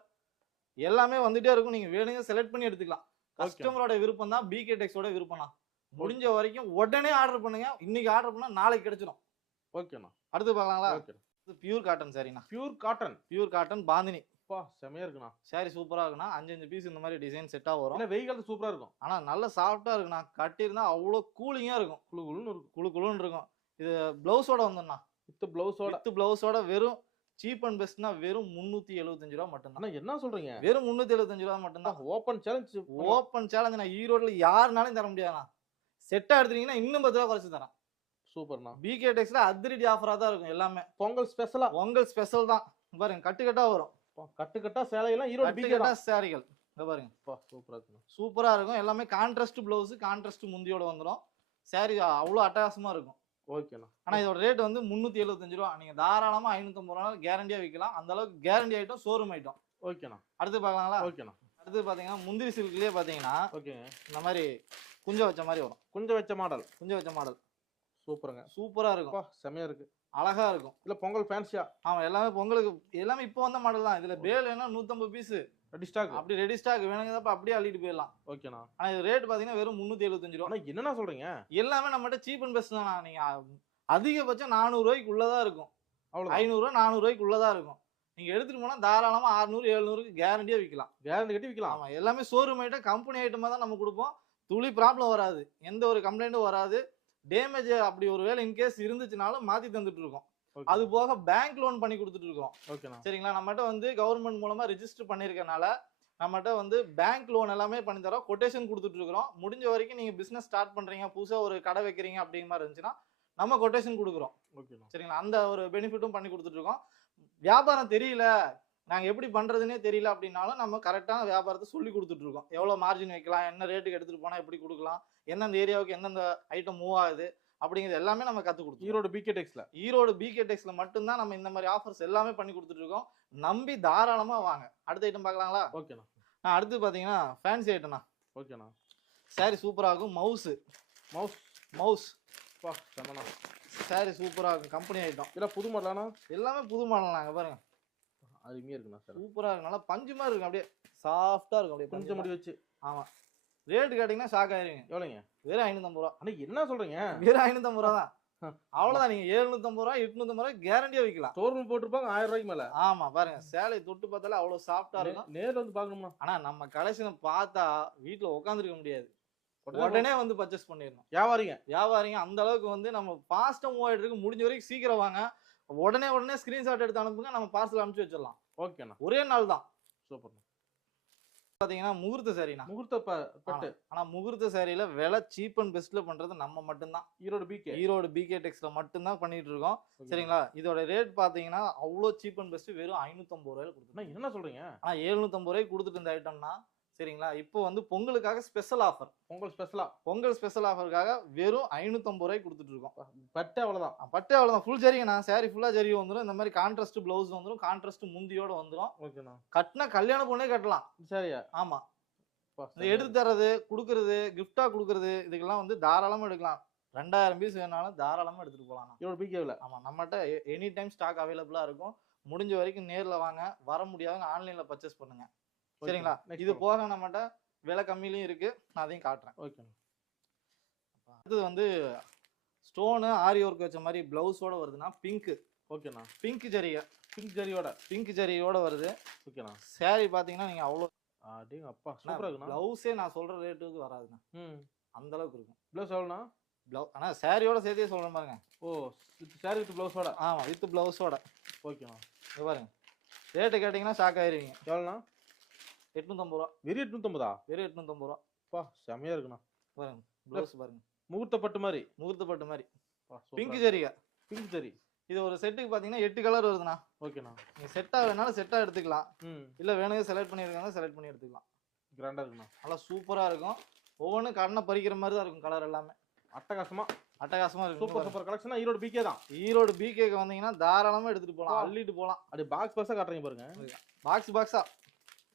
எல்லாமே வந்துட்டே இருக்கும். நீங்க வேணுங்க செலக்ட் பண்ணி எடுத்துக்கலாம். கஸ்டமரோட விருப்பம் தான் பிகே டெக்ஸோட விருப்பம் தான் முடிஞ்ச வரைக்கும் உடனே ஆர்டர் பண்ணுங்க. இன்னைக்கு ஆர்டர் பண்ணா நாளைக்கு கிடைச்சிடும் ஓகேண்ணா. அடுத்து பார்க்கலாங்களா okay pure cotton சாரிண்ணா pure cotton pure cotton bandhani. அப்பா செமையா இருக்குண்ணா. சாரி சூப்பரா இருக்குண்ணா. அஞ்சு அஞ்சு பீஸ் இந்த மாதிரி டிசைன் செட்டா வரும். ஏன்னா வெயில் காலத்து சூப்பரா இருக்கும். ஆனா நல்ல சாஃப்டா இருக்குண்ணா. கட்டியிருந்தா அவ்வளோ கூலிங்கா இருக்கும். குழு குழுன்னு இருக்கும். குளு குளுன்னு இருக்கும். இது பிளவுஸோட வந்துண்ணா. வித் பிளவுஸோட வித் பிளவுஸோட வெறும் சீப் அண்ட் பெஸ்ட்னா வெறும் முந்நூத்தி எழுபத்தஞ்சு ரூபா மட்டும்தான். அண்ணா என்ன சொல்றீங்க? வெறும் முந்நூத்தி எழுபத்தஞ்சு ரூபா மட்டும்தான். ஓப்பன் சேலஞ்ச் ஓப்பன் சேலஞ்ச் நான் ஈரோட்ல யாருனாலும் தர முடியாதுண்ணா. செட்டா எடுத்தீங்கன்னா இன்னும் பத்து ரூபா குறைச்சு தரேன். சூப்பர்ண்ணா. பிகே டெக்ஸ்ல அதிரடி ஆஃபரா தான் இருக்கும் எல்லாமே. பொங்கல் ஸ்பெஷலா உங்கள் ஸ்பெஷல் தான். பாருங்க கட்டு கட்டா வரும் கட்டு கட்டா சேலையெல்லாம் ஈரோடு பிகே இங்க பாருங்க. அப்பா சூப்பரா இருக்குண்ணா. சூப்பரா இருக்கும். எல்லாமே கான்ட்ராஸ்ட் பிளவுஸ் கான்ட்ராஸ்ட் முந்தியோட வந்துடும் சாரி அவ்வளோ அட்டகாசமா இருக்கும். ஓகேண்ணா. ஆனா இதோட ரேட் வந்து முந்நூத்தி எழுபத்தஞ்சு ரூபா. நீங்க தாராளமா ஐநூத்தம்பது ரூபா கேரண்டியா விற்கலாம் அந்த அளவுக்கு கேரண்டி ஐட்டம் ஷோரூம் ஐட்டம் ஓகேண்ணா. அடுத்து பார்க்கலாங்களா? ஓகேண்ணா. அடுத்து பாத்தீங்கன்னா முந்திரி சில்க்லயே பாத்தீங்கன்னா ஓகேங்க. இந்த மாதிரி குஞ்ச வச்ச மாதிரி வரும். கொஞ்சம் வச்ச மாடல். குஞ்ச வச்ச மாடல். சூப்பருங்க. சூப்பரா இருக்கும். அப்பா செமையா இருக்கு. அழகா இருக்கும். இல்ல பொங்கல் ஃபேன்சியா ஆமா எல்லாமே பொங்கலுக்கு எல்லாமே இப்போ வந்த மாடல் தான். இதுல பேல் என்ன நூத்தம்பது பீஸ் ரெடி ஸ்டாக் அப்படி ரெடி ஸ்டாக் வேணுங்கிறப்ப அப்படியே அள்ளிட்டு போயிடலாம். ஓகேண்ணா. ஆனா இது ரேட் பாத்தீங்கன்னா வெறும் முந்நூத்தி எழுபத்தஞ்சு ரூபா. என்னண்ணா சொல்றீங்க? எல்லாமே நம்மகிட்ட சீப் அண்ட் பெஸ்ட் தானா நீங்க அதிகபட்சம் நானூறு ரூபாய்க்கு இருக்கும். அவ்வளவு ஐநூறு நானூறு ரூபாய்க்கு இருக்கும். நீங்க எடுத்துட்டு போனா தாராளமா அறுநூறு எழுநூறுக்கு கேரண்டியா விற்கலாம் கேரண்டி கட்டி விற்கலாம் ஆமா எல்லாமே ஷோரூம் ஐட்டம் கம்பெனி ஐட்டமா தான் நம்ம கொடுப்போம். துளி ப்ராப்ளம் வராது. எந்த ஒரு கம்ப்ளைண்ட்டும் வராது. டேமேஜ் அப்படி ஒரு வேலை இன்கேஸ் இருந்துச்சுனாலும் மாத்தி தந்துட்டு இருக்கோம் அது போக பேங்க் லோன் பண்ணி கொடுத்துட்டு இருக்கோம் ஓகேண்ணா சரிங்களா? நம்மகிட்ட வந்து கவர்மெண்ட் மூலமா ரிஜிஸ்டர் பண்ணிருக்கனால நம்மகிட்ட வந்து பேங்க் லோன் எல்லாமே பண்ணி தரோம் கொட்டேஷன் கொடுத்துட்டு இருக்கிறோம் முடிஞ்ச வரைக்கும் நீங்க பிசினஸ் ஸ்டார்ட் பண்றீங்க. புதுசா ஒரு கடை வைக்கிறீங்க அப்படிங்கிற மாதிரி இருந்துச்சுன்னா நம்ம கொட்டேஷன் கொடுக்குறோம். ஓகேண்ணா சரிங்களா? அந்த ஒரு பெனிஃபிட்டும் பண்ணி கொடுத்துட்டு இருக்கோம் வியாபாரம் தெரியல. நாங்க எப்படி பண்றதுனே தெரியல அப்படின்னாலும் நம்ம கரெக்டான வியாபாரத்தை சொல்லி கொடுத்துட்டு இருக்கோம். எவ்வளவு மார்ஜின் வைக்கலாம் என்ன ரேட்டுக்கு எடுத்துட்டு போனா எப்படி கொடுக்கலாம் எந்தெந்த ஏரியாவுக்கு எந்தெந்த ஐட்டம் மூவ் ஆகுது அப்படிங்கிறது எல்லாமே நம்ம கத்து கொடுத்துருவோம் ஈரோடு பிகே டெக்ஸ்ல ஈரோடு பிகே டெக்ஸ்ல மட்டும்தான் நம்ம இந்த மாதிரி ஆஃபர்ஸ் எல்லாமே பண்ணி கொடுத்துட்டு இருக்கோம். நம்பி தாராளமா வாங்க. அடுத்த ஐட்டம் பார்க்கலாங்களா? ஓகேண்ணா நான் அடுத்து பாத்தீங்கன்னா ஃபேன்சி ஐட்டம்னா ஓகேண்ணா சாரி சூப்பரா இருக்கும் மவுஸ் மவுஸ் மவுஸ் வா சாரி சூப்பரா இருக்கும் கம்பெனி ஐட்டம் இதெல்லாம் புது மாடலாண்ணா எல்லாமே புது மாடல் நாங்க பாருங்க. அருமையாக இருக்குண்ணா சார். சூப்பரா இருக்கும் நல்லா பஞ்சு மாதிரி இருக்கும் அப்படியே சாஃப்டா இருக்கும் அப்படியே பஞ்சு முடி வச்சு. ஆமா. ரேட்டு கேட்டீங்கன்னா ஷாக் ஆயிருங்க எவ்வளோங்க வெறும் ஐநூத்தம்பது ரூபா. அண்ணா என்ன சொல்றீங்க? வெறும் ஐநூத்தம்பது ரூபா தான். அவ்வளவுதான். நீங்க எழுநூத்தம்பது ரூபா எட்நூத்தம்பது ரூபா கேரண்டியா விற்கலாம் ஸ்டோர் போட்டிருப்பாங்க ஆயிரம் ரூபாய்க்கு மேல. ஆமா பாருங்க. சேலை தொட்டு பார்த்தாலே அவ்வளவு சாஃப்டா இருக்கும். நேர்ல வந்து பார்க்கணும்னா ஆனா நம்ம கலெக்ஷனை பார்த்தா வீட்டுல உட்காந்துருக்க முடியாது. உடனே வந்து பர்ச்சேஸ் பண்ணிடணும். வியாபாரிங்க. வியாபாரிங்க அந்த அளவுக்கு வந்து நம்ம ஃபாஸ்டா மூவ் ஆயிட்டு இருக்கு. முடிஞ்ச வரைக்கும் சீக்கிரம் வாங்க. உடனே உடனே ஸ்கிரீன்ஷாட் எடுத்து அனுப்புங்க நம்ம பார்சல் அனுப்பிச்சு வச்சிடலாம். ஓகேண்ணா ஒரே நாள் தான். சூப்பர்ண்ணா பாத்தீங்கன்னா முகூர்த்த சாரினா முகூர்த்த பட்டு. ஆனா முகூர்த்த சாரியில விலை சீப் அண்ட் பெஸ்ட்ல பண்றது நம்ம மட்டும்தான். Erode P K Erode P K டெக்ஸ்ல மட்டும்தான் பண்ணிட்டு இருக்கோம். சரிங்களா? இதோட ரேட் பாத்தீங்கன்னா அவ்வளோ சீப் அண்ட் பெஸ்ட் வெறும் ஐநூத்தம்பது ரூபாயில அண்ணா என்ன சொல்றீங்க? ஆனா எழுநூத்தம்பது ரூபாய்க்கு கொடுத்துட்டு இருந்த ஐட்டம்னா சரிங்களா? இப்போ வந்து பொங்கலுக்காக ஸ்பெஷல் ஆஃபர் பொங்கல் ஸ்பெஷலா பொங்கல் ஸ்பெஷல் ஆஃபருக்காக வெறும் ஐநூத்தம்பது ரூபாய்க்கு கொடுத்துட்டு இருக்கோம். பட்டு அவ்வளவுதான். அஹ் பட்டு அவ்வளோதான் ஃபுல் ஜரிங்கண்ணா சாரி ஃபுல்லா ஜரி வந்துடும் இந்த மாதிரி கான்ட்ராஸ்ட் பிளவுஸ் வந்துடும் கான்ட்ராஸ்ட் முந்தியோட வந்துடும் ஓகேண்ணா கட்டினா கல்யாண பொண்ணே கட்டலாம். சரியா? ஆமா. எடுத்து தர்றது கொடுக்கறது கிஃப்டா கொடுக்கறது இதுக்கெல்லாம் வந்து தாராளமா எடுக்கலாம். ரெண்டாயிரம் பீஸ் வேணாலும் தாராளமா எடுத்துட்டு போலாம் ஈரோடு பிகேவில் ஆமா நம்மகிட்ட எனி டைம் ஸ்டாக் அவைலபிளா இருக்கும். முடிஞ்ச வரைக்கும் நேர்ல வாங்க. வர முடியாதவங்க ஆன்லைன்ல பர்ச்சேஸ் பண்ணுங்க. சரிங்களா? இது போக நம்மகிட்ட விலை கம்மியிலயும் இருக்கு. நான் அதையும் காட்டுறேன். ஓகேண்ணா அடுத்தது வந்து ஸ்டோனு ஆரி ஒர்க் வச்ச மாதிரி பிளவுஸோட வருதுன்னா பிங்க் ஓகேண்ணா பிங்க் ஜரிகை பிங்க் ஜரியோட பிங்க் ஜரியோட வருது. ஓகேண்ணா saree பாத்தீங்கன்னா நீங்க அவ்வளோ அப்படிங்க அப்பா சூப்பரா இருக்குண்ணா. பிளவுஸே நான் சொல்ற ரேட்டுக்கு வராதுண்ணா. ம். அந்த அளவுக்கு இருக்கும். ப்ளவுஸ் எவ்வளோண்ணா? பிளவு ஆனா சாரியோட சேர்த்தே சொல்றேன் பாருங்க. ஓ சாரி வித் ப்ளவுஸோட ஆமா வித் பிளவுஸோட ஓகேண்ணா இங்க பாருங்க. ரேட்டு கேட்டிங்கன்னா ஷாக் ஆயிருவீங்க. எவ்வளோண்ணா? எட்நூத்தம்பது ரூபா. வெறும் எட்நூத்தம்பதா? வெறும் எட்நூத்தம்பது ரூபா. அப்பா செமையா இருக்குண்ணா. பாருங்க பிளவுஸ் பாருங்க. முகூர்த்த பட்டு மாதிரி. முகூர்த்த பட்டு மாதிரி பிங்க் ஜரிகை பிங்க் ஜரி இது ஒரு செட்டுக்கு பாத்தீங்கன்னா எட்டு கலர் வருதுண்ணா. ஓகேண்ணா. நீங்க செட்டா வேணாலும் செட்டா எடுத்துக்கலாம். இல்ல வேணுங்க செலக்ட் பண்ணிருக்காங்க செலக்ட் பண்ணி எடுத்துக்கலாம். கிராண்டா இருக்குண்ணா. நல்லா சூப்பரா இருக்கும். ஒவ்வொன்றும் கண்ணை பறிக்கிற மாதிரி தான் இருக்கும் கலர் எல்லாமே. அட்டகாசமா. அட்டகாசமா இருக்கும் சூப்பர் சூப்பர் கலெக்ஷனா ஈரோடு பிகே தான். ஈரோடு பிகேக்கு வந்தீங்கன்னா தாராளமா எடுத்துட்டு போகலாம் வா. அள்ளிட்டு போகலாம் அப்படி பாக்ஸ் பாக்ஸா காட்டுறீங்க பாருங்க. பாக்ஸ் பாக்ஸா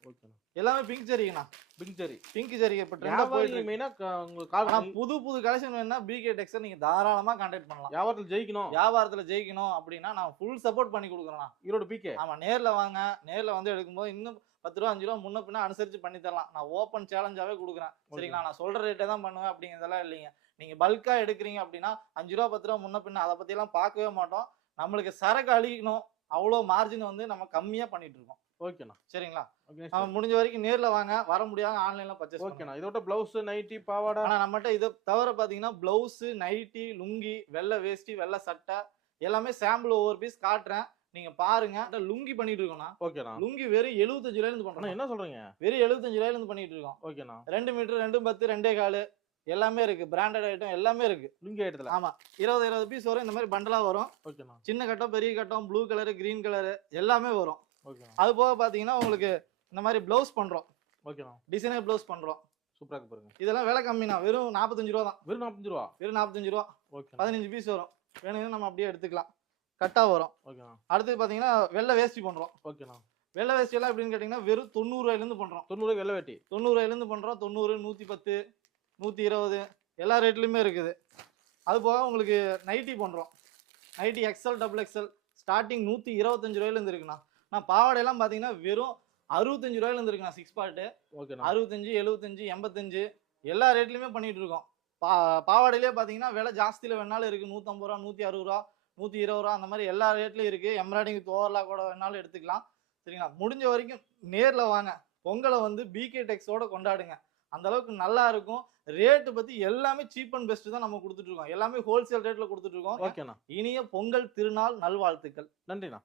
ஓகேண்ணா. எல்லாமே பிங்க் ஜரிங்கண்ணா பிங்க் ஜரி பிங்க் ஜரிகை இப்போ ட்ரெண்டா போயிட்டு வியாபாரிங்க இருக்கு. மெயினா உங்களுக்கு கால் புது புது கலெக்ஷன் வேணும்னா பிகே டெக்ஸை நீங்க தாராளமா கான்டாக்ட் பண்ணலாம். வியாபாரத்தில் ஜெயிக்கணும். வியாபாரத்துல ஜெயிக்கணும் அப்படின்னா நான் ஃபுல் சப்போர்ட் பண்ணி கொடுக்குறேன் ஈரோடு பிகே ஆமா நேர்ல வாங்க. நேர்ல வந்து எடுக்கும்போது இன்னும் பத்து ரூபா அஞ்சு ரூபா முன்ன பின்ன அனுசரிச்சு பண்ணி தரலாம். நான் ஓப்பன் சேலஞ்சாவே கொடுக்குறேன். சரிங்களா? நான் சொல்ற ரேட்டே தான் பண்ணுவேன் அப்படிங்கிறதெல்லாம் இல்லைங்க. நீங்க பல்கா எடுக்கிறீங்க அப்படின்னா அஞ்சு ரூபா பத்து ரூபா முன்ன பின்ன அதை பத்தி எல்லாம் பார்க்கவே மாட்டோம். நம்மளுக்கு சரக்கு அழிக்கணும். அவ்வளோ மார்ஜின் வந்து நம்ம கம்மியா பண்ணிட்டு இருக்கோம். ஓகேண்ணா. சரிங்களா? ஓகே நம்ம முடிஞ்ச வரைக்கும் நேர்ல வாங்க. வர முடியாத ஆன்லைன்ல பர்ச்சேஸ் ஓகே ஓகேண்ணா இதோட பிளவுஸ் நைட்டி பாவாடை ஆனா நம்மகிட்ட இதை தவிர பாத்தீங்கன்னா பிளவுஸ் நைட்டி லுங்கி வெள்ளை வேஷ்டி வெள்ளை சட்டை எல்லாமே சாம்பிள் ஒவ்வொரு பீஸ் காட்டுறேன். நீங்க பாருங்க. லுங்கி பண்ணிட்டு இருக்கோம்னா ஓகேண்ணா லுங்கி வெறும் எழுபத்தஞ்சு ரூபாயில இருந்து பண்றோம். என்ன சொல்றீங்க? வெறும் எழுபத்தஞ்சு ரூபாயில இருந்து பண்ணிட்டு இருக்கோம். ஓகேண்ணா ரெண்டு மீட்டர் ரெண்டு பத்து ரெண்டே காலு எல்லாமே இருக்கு. பிராண்டட் ஐட்டம் எல்லாமே இருக்கு. லுங்கி ஐட்டத்துல ஆமா. இருபது இருபது பீஸ் வரும். இந்த மாதிரி பண்டலா வரும். ஓகேண்ணா சின்ன கட்டம் பெரிய கட்டம் ப்ளூ கலர் கிரீன் கலர் எல்லாமே வரும். அது போக பாத்தீங்கன்னா உங்களுக்கு இந்த மாதிரி பிளவுஸ் பண்றோம். ஓகேண்ணா டிசைனர் பிளவுஸ் பண்றோம். சூப்பரா இருக்கு பாருங்க. இதெல்லாம் விலை கம்மினா வெறும் நாற்பத்தஞ்சு ரூபா தான். வெறும் நாற்பத்தஞ்சு ரூபா? வெறும் நாற்பத்தஞ்சு ரூபா. பதினஞ்சு பீஸ் வரும். வேணும்னா நம்ம அப்படியே எடுத்துக்கலாம். கட்டா வரும். ஓகேண்ணா அடுத்து பாத்தீங்கன்னா வெள்ளை வேஷ்டி பண்றோம். ஓகேண்ணா வெள்ளை வேஷ்டி எல்லாம் எப்படின்னு கேட்டீங்கன்னா வெறும் தொண்ணூறு ரூபாயில இருந்து பண்றோம். தொண்ணூறு வெள்ளை வேட்டி? தொண்ணூறு ரூபாயில இருந்து பண்றோம். தொண்ணூறு நூத்தி பத்து நூத்தி இருபது எல்லா ரேட்லயுமே இருக்குது. அது போக உங்களுக்கு நைட்டி பண்றோம். Nighty XL double XL starting நூத்தி இருபத்தஞ்சு ரூபாயில இருந்து இருக்குண்ணா. நான் பாவாடையெல்லாம் பாத்தீங்கன்னா வெறும் அறுபத்தஞ்சு ரூபாயில இருந்து இருக்குண்ணா சிக்ஸ் பார்ட்டு ஓகேண்ணா அறுபத்தஞ்சு எழுபத்தஞ்சு எண்பத்தஞ்சு எல்லா ரேட்லயுமே பண்ணிட்டு இருக்கோம். பா பாவாடையிலே பாத்தீங்கன்னா விலை ஜாஸ்தியில வேணாலும் இருக்கு. நூத்தம்பது ரூபா நூத்தி அறுபது ரூபா நூத்தி இருபது ரூபா அந்த மாதிரி எல்லா ரேட்லயும் இருக்கு. எம்ப்ராய்டிங் தோவரலா கூட வேணாலும் எடுத்துக்கலாம். சரிங்களா? முடிஞ்ச வரைக்கும் நேர்ல வாங்க. பொங்கலை வந்து பிகே டெக்ஸோட கொண்டாடுங்க. அந்த அளவுக்கு நல்லா இருக்கும். ரேட்டு பத்தி எல்லாமே சீப் அண்ட் பெஸ்ட் தான் நம்ம கொடுத்துட்டு இருக்கோம். எல்லாமே ஹோல்சேல் ரேட்ல கொடுத்துட்டு இருக்கோம். ஓகேண்ணா இனிய பொங்கல் திருநாள் நல்வாழ்த்துக்கள். நன்றிண்ணா.